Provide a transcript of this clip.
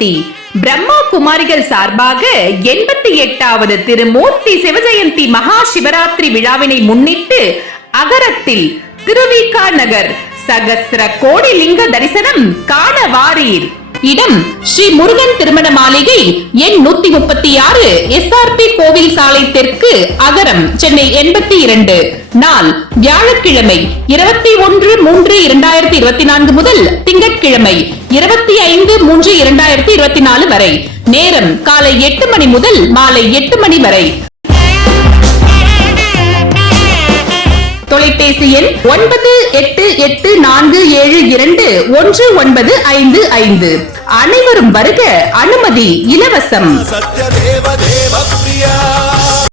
சாந்தி. பிரம்மா குமாரிகள் சார்பாக 88வது திருமூர்த்தி சிவஜெயந்தி மகா சிவராத்திரி விழாவினை முன்னிட்டு அகரத்தில் திருவிக நகர் சகஸ்ர கோடி லிங்க தரிசனம் காண வாரீர். இடம் ஸ்ரீ முருகன் திருமண மாளிகை, எண் 136, SRP கோவில் சாலை தெற்கு, அகரம், சென்னை 82. நாள் வியாழக்கிழமை 21/3/2024 முதல் திங்கட்கிழமை 25/3/2024 வரை. நேரம் காலை 8 மணி முதல் மாலை 8 மணி வரை. தொலைபேசி எண் 9884721955. அனைவரும் வருக, அனுமதி இலவசம். சத்ய தேவ தேவ